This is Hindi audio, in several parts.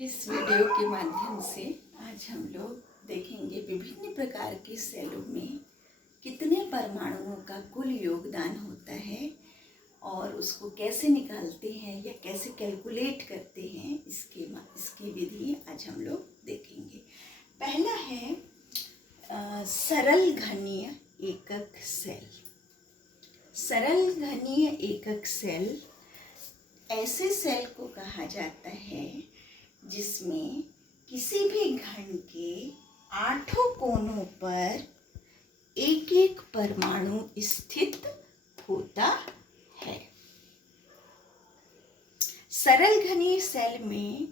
इस वीडियो के माध्यम से आज हम लोग देखेंगे विभिन्न प्रकार के सेलों में कितने परमाणुओं का कुल योगदान होता है और उसको कैसे निकालते हैं या कैसे कैलकुलेट करते हैं, इसकी विधि आज हम लोग देखेंगे। पहला है सरल घनीय एकक सेल। सरल घनीय एकक सेल ऐसे सेल को कहा जाता है जिसमें किसी भी घन के 8 कोनों पर एक एक परमाणु स्थित होता है। सरल घनीय सेल में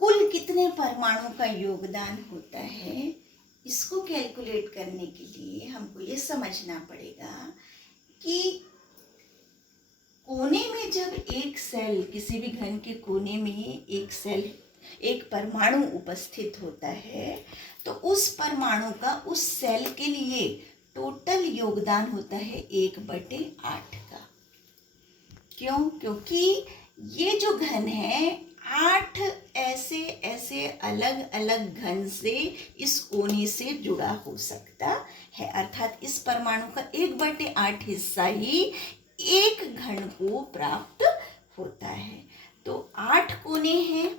कुल कितने परमाणु का योगदान होता है, इसको कैलकुलेट करने के लिए हमको ये समझना पड़ेगा कि कोने में जब एक सेल, किसी भी घन के कोने में एक परमाणु उपस्थित होता है तो उस परमाणु का उस सेल के लिए टोटल योगदान होता है 1/8 का। क्यों? क्योंकि ये जो घन है 8 ऐसे अलग अलग घन से इस कोने से जुड़ा हो सकता है, अर्थात इस परमाणु का 1/8 हिस्सा ही एक घन को प्राप्त होता है। तो 8 कोने हैं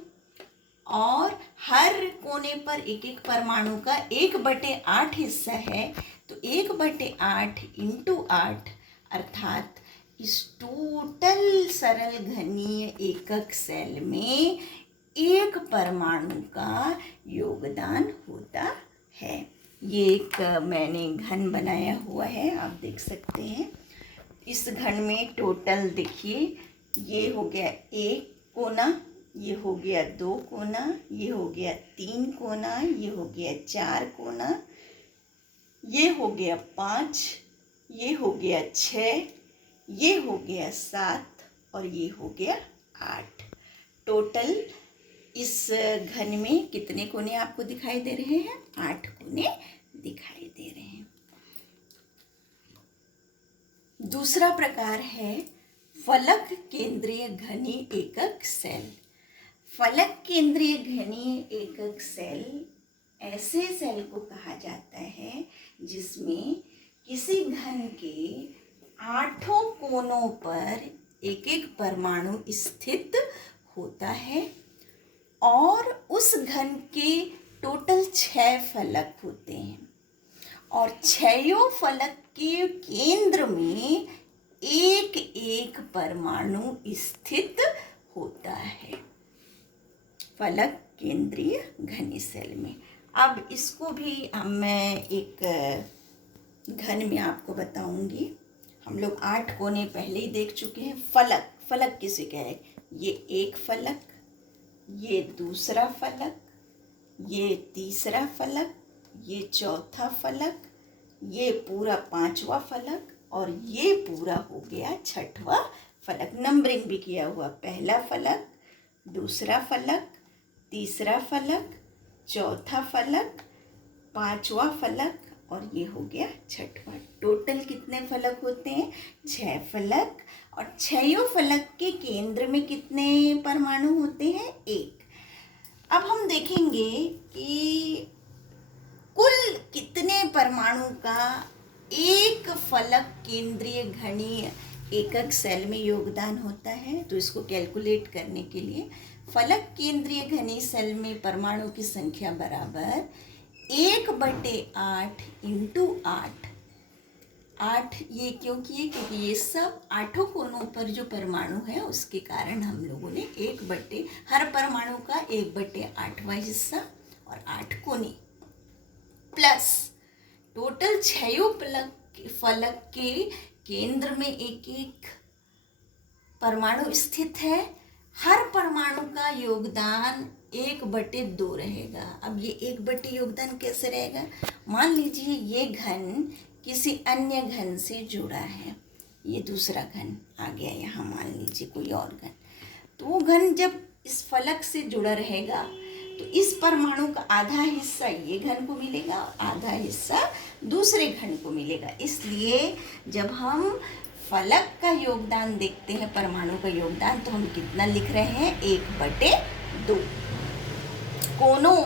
और हर कोने पर एक एक परमाणु का 1/8 हिस्सा है, तो 1/8 × 8 अर्थात इस टोटल सरल घनीय एकक सेल में एक परमाणु का योगदान होता है। ये एक मैंने घन बनाया हुआ है, आप देख सकते हैं। इस घन में टोटल देखिए, ये हो गया 1 कोना, ये हो गया 2 कोना, ये हो गया 3 कोना, ये हो गया 4 कोना, ये हो गया 5, ये हो गया 6, ये हो गया 7 और ये हो गया 8। टोटल इस घन में कितने कोने आपको दिखाई दे रहे हैं? 8 कोने दिखाई दे रहे हैं। दूसरा प्रकार है फलक केंद्रीय घनीय एकक सेल। फलक केंद्रीय घनीय एकक सेल ऐसे सेल को कहा जाता है जिसमें किसी घन के 8 कोनों पर एक एक परमाणु स्थित होता है और उस घन के टोटल 6 फलक होते हैं और 6 फलक के केंद्र में एक एक परमाणु स्थित होता है फलक केंद्रीय घनीय सेल में। अब इसको भी मैं एक घन में आपको बताऊंगी। हम लोग 8 कोने पहले ही देख चुके हैं। फलक किसे कहे? ये एक फलक, ये दूसरा फलक, ये तीसरा फलक, ये चौथा फलक, ये पूरा 5वां फलक और ये पूरा हो गया 6वां फलक। नंबरिंग भी किया हुआ, पहला फलक, दूसरा फलक, तीसरा फलक, चौथा फलक, 5वां फलक और ये हो गया 6वां। टोटल कितने फलक होते हैं? 6 फलक। और 6 फलक के केंद्र में कितने परमाणु होते हैं? 1। अब हम देखेंगे कि कुल कितने परमाणु का एक फलक केंद्रीय घनीय एकक सेल में योगदान होता है। तो इसको कैलकुलेट करने के लिए फलक केंद्रीय घनीय सेल में परमाणु की संख्या बराबर 1/8 × 8। 8 ये क्यों किए? क्योंकि ये सब 8 कोनों पर जो परमाणु है उसके कारण हम लोगों ने हर परमाणु का 1/8वां हिस्सा और 8 कोने प्लस टोटल 6 फलक के केंद्र में एक एक परमाणु स्थित है। हर परमाणु का योगदान 1/2 रहेगा। अब ये 1/2 योगदान कैसे रहेगा? मान लीजिए ये घन किसी अन्य घन से जुड़ा है, ये दूसरा घन आ गया यहाँ, मान लीजिए कोई और घन, तो वो घन जब इस फलक से जुड़ा रहेगा तो इस परमाणु का आधा हिस्सा ये घन को मिलेगा और आधा हिस्सा दूसरे घन को मिलेगा। इसलिए जब हम फलक का योगदान देखते हैं, परमाणु का योगदान, तो हम कितना लिख रहे हैं? 1/2। कोनों,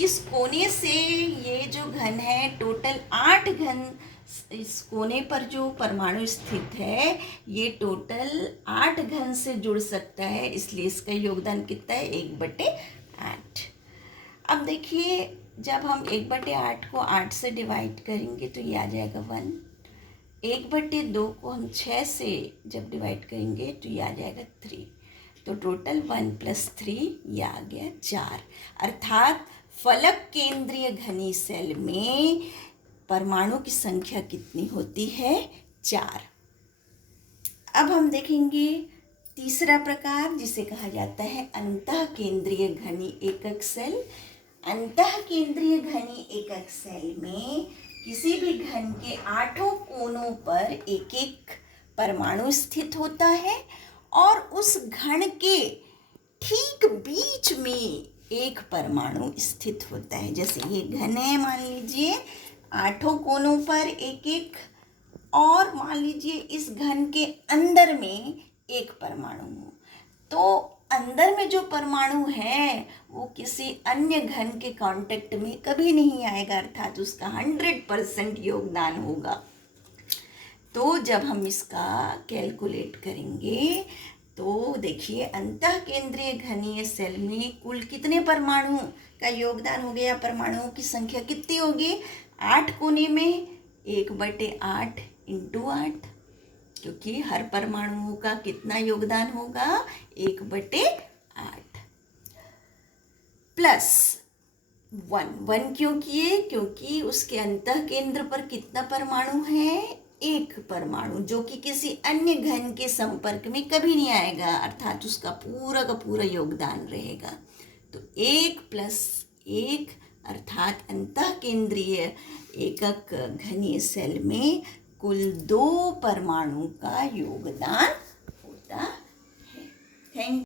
इस कोने से ये जो घन है टोटल 8 घन, इस कोने पर जो परमाणु स्थित है ये टोटल 8 घन से जुड़ सकता है, इसलिए इसका योगदान कितना है 1/8। अब देखिए जब हम 1/8 को 8 से डिवाइड करेंगे तो ये आ जाएगा 1। 1/2 को हम 6 से जब डिवाइड करेंगे तो ये आ जाएगा 3। तो टोटल 1 + 3 ये आ गया 4। अर्थात फलक केंद्रीय घनी सेल में परमाणु की संख्या कितनी होती है 4। अब हम देखेंगे तीसरा प्रकार जिसे कहा जाता है अंतः केंद्रीय घनी एकक सेल। अंतः केंद्रीय घनी एकक सेल में किसी भी घन के 8 कोनों पर एक एक परमाणु स्थित होता है और उस घन के ठीक बीच में एक परमाणु स्थित होता है। जैसे ये घन है, मान लीजिए 8 कोनों पर एक एक, और मान लीजिए इस घन के अंदर में एक परमाणु हो, तो अंदर में जो परमाणु है वो किसी अन्य घन के कांटेक्ट में कभी नहीं आएगा, अर्थात उसका 100% योगदान होगा। तो जब हम इसका कैलकुलेट करेंगे तो देखिए अंतः केंद्रीय घनीय सेल में कुल कितने परमाणु का योगदान हो गया, परमाणुओं की संख्या कितनी होगी 8 कोने में 1/8 × 8, क्योंकि हर परमाणुओं का कितना योगदान होगा 1/8 प्लस 1 क्यों किए, क्योंकि उसके अंतः केंद्र पर कितना परमाणु है, एक परमाणु, जो कि किसी अन्य घन के संपर्क में कभी नहीं आएगा, अर्थात उसका पूरा का पूरा योगदान रहेगा। तो 1 + 1 अर्थात अंतः केंद्रीय एकक घनीय सेल में कुल 2 परमाणु का योगदान होता है। थैंक